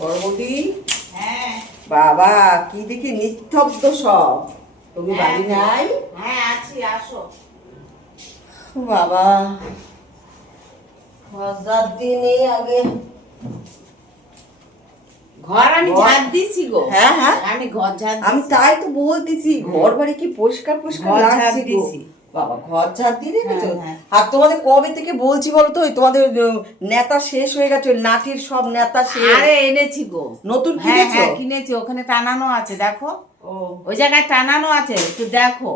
পর্বতী, হ্যাঁ বাবা কি দেখি নিস্তব্ধ সব, তুমি বাড়ি নাই? হ্যাঁ আছি, আসো। বাবা 1000 দিনে আগে ঘর আমি ঝাড় দিছি গো। হ্যাঁ হ্যাঁ, আমি ঘর ঝাড় আমি দিছি। তাই তো বলতেছি, ঘর বাড়ি কি পরিষ্কার পরিষ্কার ঘর ঝাড় লাগছে গো। দিছি। বাবা ঘর ঝাড় দিয়ে রেখেছো? হ্যাঁ, হ্যাঁ। আর তোমাদের কবে থেকে বলছি বলো তো, ওই তোমাদের নেতা শেষ হয়ে গেছে, ওই নাটির সব নেতা শেষ। আরে এনেছি গো, নতুন হ্যাঁ কিনেছো? হ্যাঁ কিনেছি, ওখানে টানানো আছে দেখো। ও ওই জায়গায় টানানো আছে, একটু দেখো।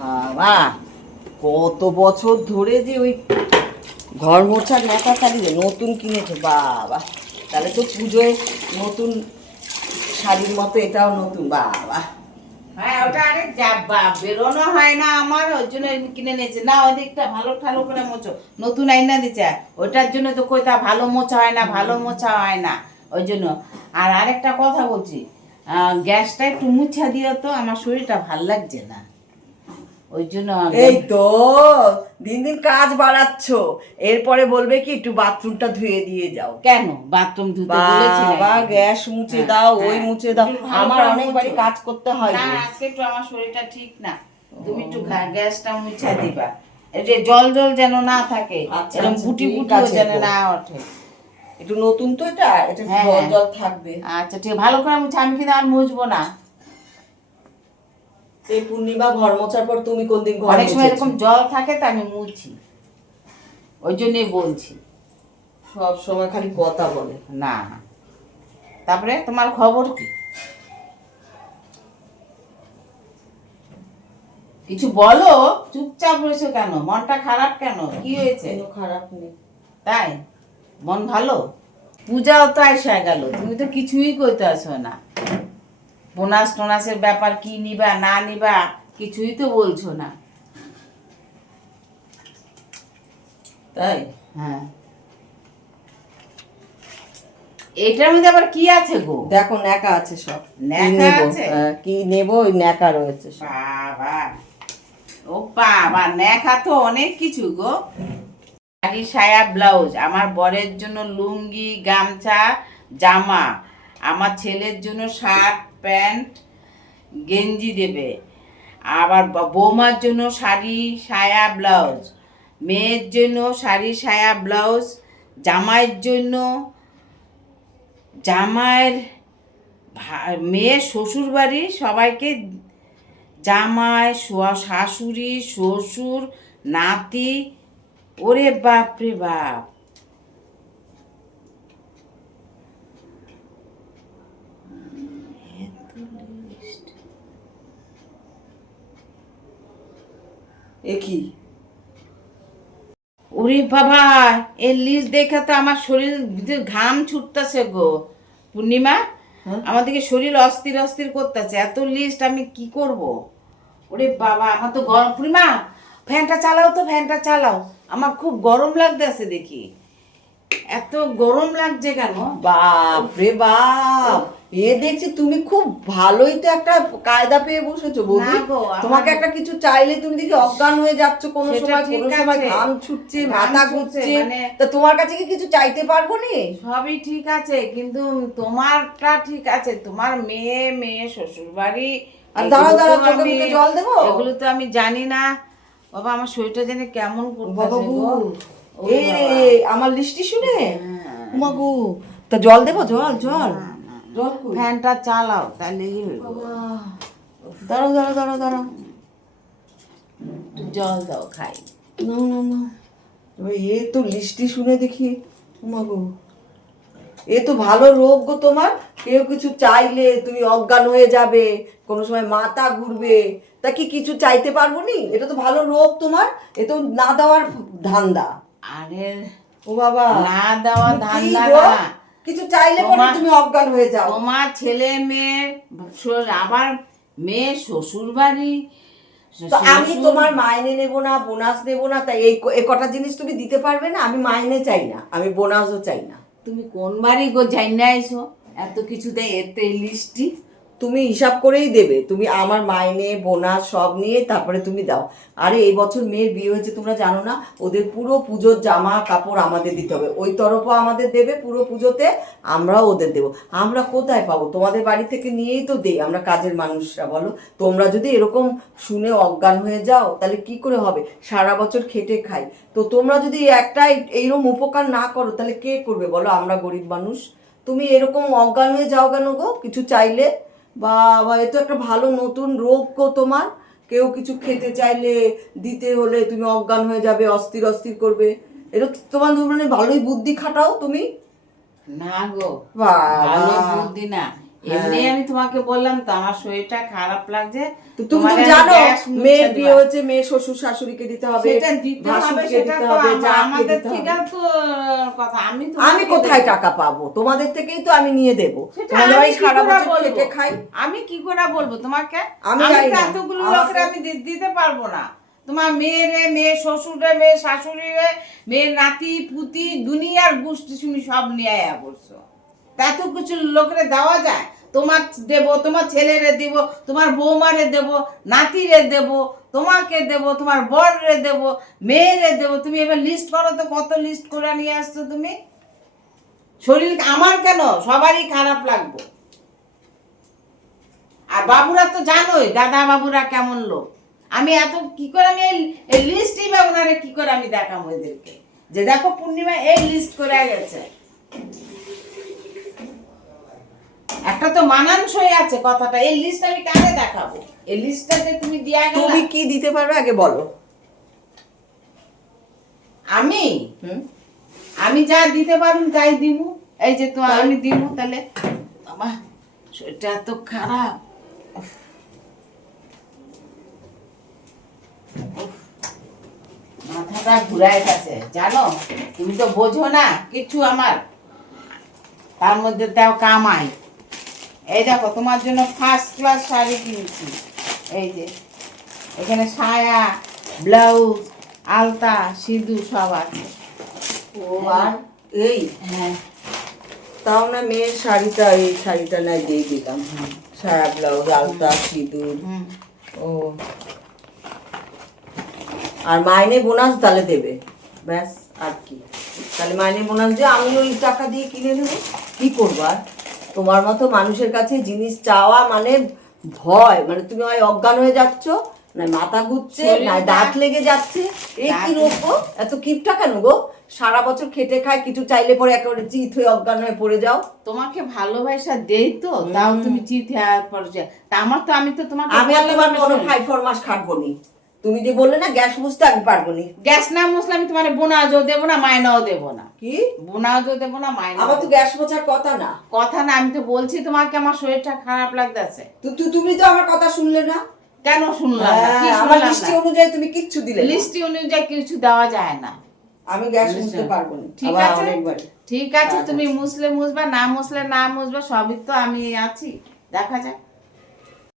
বাবা কত বছর ধরে যে ওই ঘর মোছার নেতা চালিয়ে নতুন কিনেছো বাবা, তাহলে তো পুজোয় নতুন শাড়ির মতো এটাও নতুন বাবা। হ্যাঁ ওটা আরে বেরোনো হয় না আমার, ওই জন্য কিনে নিয়েছে। না ওই দিকটা ভালো ঠালো করে মোছো, নতুন আইনা দিচ্ছে। ওইটার জন্য তো কইতা ভালো মোছা হয় না, ভালো মোছা হয় না, ওই জন্য। আর আরেকটা কথা বলছি, গ্যাসটা একটু মুছা দিও তো, আমার শরীরটা ভাল লাগছে না, ওই জন্য। এই তো দিন দিন কাজ বাড়াচ্ছ, এরপরে বলবে কি একটু বাথরুমটা ধুয়ে দিয়ে যাও। কেন বাথরুম ধুতে বলেছি বাবা নাকি? গ্যাস মুছে হ্যাঁ, দাও, ওই হ্যাঁ। মুছে দাও, একটু ভালো আমার করে অনেকবারই মুছো। কাজ করতে হয় না গো। আজকে একটু আমার শরীরটা ঠিক না, তুমি একটু গ্যাসটা মুছা দিবা। এই যে জল জল যেন না থাকে, আচ্ছা, এরকম আচ্ছা, গুটি ঠিক গুটিও আছে যেন গো। না ওঠে। একটু নতুন তো এটা, এটা হ্যাঁ, জল হ্যাঁ। জল থাকবে। আচ্ছা ঠিক, ভালো করে মুছে, আমি কিন্তু আর মুছবো না। এই পূর্ণিমা ঘর মোছার পর তুমি কোনদিন ঘর অনেক সময় মুছেছো? এরকম জল থাকে তো আমি মুছি, ওই জন্যই বলছি। সব সময় খালি কথা বলে। না তারপরে তোমার খবর কি? কিছু বলো, চুপচাপ রয়েছো কেন? মনটা খারাপ কেন? কি হয়েছে? কোনো খারাপ নেই। তাই মন ভালো? পূজাও তো এসে গেল, তুমি তো কিছুই করতে আসো না। বোনাস টোনাসের ব্যাপার কি নিবা না নিবা কিছুই তো বলছো না। তাই হ্যাঁ, এটার মধ্যে আবার কি আছে গো? দেখো ন্যাকা আছে সব। ন্যাকা কি নেবো? আছে? কি নেবো, ওই ন্যাকা রয়েছে সব। বাবা, ও বাবা, নেখা তো অনেক কিছু গো। শাড়ি সায়া ব্লাউজ, আমার বরের জন্য লুঙ্গি গামছা জামা, আমার ছেলের জন্য শার্ট প্যান্ট গেঞ্জি দেবে, আবার বৌমার জন্য শাড়ি সায়া ব্লাউজ, মেয়ের জন্য শাড়ি সায়া ব্লাউজ, জামাইয়ের জন্য জামাইয়ের মেয়ের শ্বশুর বাড়ি সবাইকে, জামাই শাশুড়ি শ্বশুর নাতি, ওরে বাপ রে বাপ। এ কি? ওরে বাবা, এর লিস্ট দেখে তো আমার শরীর ঘাম ছুটতেছে গো। পূর্ণিমা, হ্যাঁ? আমাদেরকে শরীর অস্থির অস্থির করতেছে, এত লিস্ট আমি কি করব? ওরে বাবা, আমার তো গরম। পূর্ণিমা ফ্যানটা চালাও তো, ফ্যানটা চালাও, আমার খুব গরম লাগতেছে দেখি। এত গরম লাগছে কেন? বাপ রে বাপ, এ দেখছি তুমি খুব ভালোই তো একটা কায়দা পেয়ে বসেছো বৌদি। না গো, তোমাকে একটা কিছু চাইলে তুমি দেখি অজ্ঞান হয়ে যাচ্ছ, কোনো সেটা সময় ঠিক কোনো সময় আছে। ঘাম ছুটছে, ঘাম মাথা ছুটছে, ঘুরছে, মানে তা তোমার কাছে কি কিছু চাইতে পারবো নি? সবই ঠিক আছে, কিন্তু তোমারটা ঠিক আছে, তোমার মেয়ে মেয়ে শ্বশুর বাড়ি, আর দাঁড়াও দাঁড়াও, চোখে মুখে জল দেবো? এগুলো তো আমি জানি না। বাবা আমার শরীরটা যেন কেমন বাবা করতেছে গো, গো। ও এ রে, বাবা। আমার লিস্টি শুনে হ্যাঁ। মাগো, তা জল দেবো? জল জল জল কই? ফ্যানটা চালাও তাহলে বাবা, দাঁড়াও দাঁড়াও দাঁড়াও দাঁড়াও, একটু জল দাও খাই। না না না, এবার এ তো লিস্টি শুনে দেখি, মাগো এ তো ভালো রোগ গো তোমার। কেউ কিছু চাইলে তুমি অজ্ঞান হয়ে যাবে, কোনো সময় মাথা ঘুরবে, তা কি কিছু চাইতে পারবো নি? এটা তো ভালো রোগ তোমার, এ তো না দেওয়ার ধান্দা। আরে ও বাবা, না দেওয়া তুমি কি ধান্দা গো? না। কিছু চাইলে পরে তুমি অজ্ঞান হয়ে যাও। তোমার ছেলে মেয়ে, আবার মেয়ে শ্বশুর বাড়ি, তো আমি তোমার মাইনে নেব না, বোনাস নেব না, তাই এই কটা জিনিস তুমি দিতে পারবে না? আমি মাইনে চাই না, আমি বোনাসও চাই না। তুমি কোন বাড়ি গো জাইনা আইছো? এত কিছু দেয়, এতে লিস্টি। তুমি হিসাব করেই দেবে, তুমি আমার মাইনে বোনাস সব নিয়ে তারপরে তুমি দাও। আরে এই বছর মেয়ের বিয়ে হয়েছে, তোমরা জানো না? ওদের পুরো পুজোর জামা কাপড় আমাদের দিতে হবে, ওই তরফও আমাদের দেবে পুরো পুজোতে, আমরাও ওদের দেবো। আমরা কোথায় পাবো? তোমাদের বাড়ি থেকে নিয়েই তো দেই আমরা কাজের মানুষরা, বলো। তোমরা যদি এরকম শুনে অজ্ঞান হয়ে যাও তাহলে কি করে হবে? সারা বছর খেটে খাই, তো তোমরা যদি একটা এইরকম উপকার না করো তাহলে কে করবে বলো? আমরা গরিব মানুষ। তুমি এরকম অজ্ঞান হয়ে যাও কেন গো কিছু চাইলে? বাবা, এ তো একটা ভালো নতুন রোগ গো তোমার। কেউ কিছু খেতে চাইলে দিতে হলে তুমি অজ্ঞান হয়ে যাবে, অস্থির অস্থির করবে। এটা তো তোমার মানে ভালোই বুদ্ধি খাটাও তুমি। না গো, বাবা। ভালো বুদ্ধি না, এমনি আমি তোমাকে বললাম তো আমার শরীরটা খারাপ লাগছে। তো তুমি তোমার তো আমি জানো গ্যাস মুছে মেয়ের বিয়ে দেবো। হচ্ছে, মেয়ের শ্বশুর শাশুড়িকে দিতে হবে, সেটা দিতে হবে, ভাসুরকে সেটা দিতে তো হবে, যাকে আমাদের দিতে থেকে হবে। তো কথা, আমি আমি কোথায় টাকা পাবো? তোমাদের থেকেই তো আমি নিয়ে দেবো। সেটা তোমাদের আমি বাড়ি কি সারা করে বছর বলবো? খেটে খাই। আমি কি করে বলবো তোমাকে? আমি আমি জানি তো না। এতগুলো আমাকে- লোকের আমি দিতে পারবো না। তোমার মেয়েরে, মেয়ে শ্বশুরে, মেয়ে শাশুড়িরে, মেয়ের নাতি পুতি, দুনিয়ার গোষ্ঠী শুনি সব নিয়ে আয়া বলছো। তা এত কিছু লোকেরে দেওয়া যায়? তোমার দেব, তোমার ছেলেরে দেব, তোমার বৌমারে দেব, নাতিরে দেব, তোমাকে দেব, তোমার বররে দেব, মেয়েরে দেব। তুমি এবার লিস্ট করো তো, কত লিস্ট করে নিয়ে আসছো তুমি। শরীর আমার কেন, সবারই খারাপ লাগবে। আর বাবুরা তো জানোই, দাদা বাবুরা কেমন লোক। আমি এত কি করে আমি এই লিস্টই বা ওনারে কি করে আমি দেখাবো এদেরকে, যে দেখো পূর্ণিমা এই লিস্ট করে গেছে। একটা তো মানানসই আছে কথাটা, এই লিস্ট আমি কারে দেখাবো? এই লিস্টটাতে তুমি দিয়া গেলা। তুমি কি দিতে পারবে আগে বলো। আমি হুম। আমি যা দিতে পারুন তাই দিব। এই যে তো আমি দিব, তাহলে বাবা শরীরটা এত খারাপ। উফ। উফ। মাথাটা ঘুরায় গেছে জানো, তুমি তো বোঝো না কিছু আমার, তার মধ্যে তাও কামাই। এই দেখো তোমার জন্য ফার্স্ট ক্লাস শাড়ি কিনছি, এই যে এখানে সায়া, ব্লাউজ, আলতা, সিঁদুর সব আছে। ও, আর এই হ্যাঁ, তাও না মেয়ের শাড়িটা, এই শাড়িটা নাই দিয়ে দিলাম। সায়া ব্লাউজ আলতা সিঁদুর। হুম। ও, আর মাইনে বোনাস তাহলে দেবে, ব্যাস। আর কি? তাহলে মাইনে বোনাস দিয়ে আমি ওই টাকা দিয়ে কিনে নেবো। কি করবার? তোমার মতো মানুষের কাছে জিনিস চাওয়া মানে ভয়, মানে তুমি হয় অজ্ঞান হয়ে যাচ্ছ, না মাথা ঘুরছে, না শরীরটা- দাঁত লেগে যাচ্ছে। এই কি দাঁত- রোগ গো? এত কিপটা কেন গো? সারা বছর খেটে খায়, কিছু চাইলে পরে একেবারে চিত হয়ে অজ্ঞান হয়ে পড়ে যাও। তোমাকে ভালোবাসা দেই তো, তাও তুমি চিঠি পড়ছে। তা আমার তো, আমি তো তোমাকে আমি আর বললাম তোমার আমি কোনো শোনো। 5-4 মাস খাটবো নি। তুমি যে বললে না গ্যাস মুছতে, আমি পারবো নি। গ্যাস না মুছলে আমি তোমার বোনাজও দেবো না, মাইনাও দেবো না। কি? বোনাজও দেবো না, মাইনাও আমার তো দেবো না। গ্যাস মোছার কথা না। কথা না, আমি তো বলছি তোমাকে আমার শরীরটা খারাপ লাগতেছে। তুমি তো আমার কথা শুনলে না। কেন শুনলাম না? কি হ্যাঁ, আমার শুনলাম লিস্টি না? অনুযায়ী তুমি কিচ্ছু দিলে না। লিস্টি অনুযায়ী কিছু দেওয়া যায় না। আমি গ্যাস মুছতে পারবো না। ঠিক আবার আছে, অনেকবার। ঠিক আছে, তুমি মুছলে মুছবা, না মুছলে না মুছবা, সবই তো আমি আছি, দেখা যাক।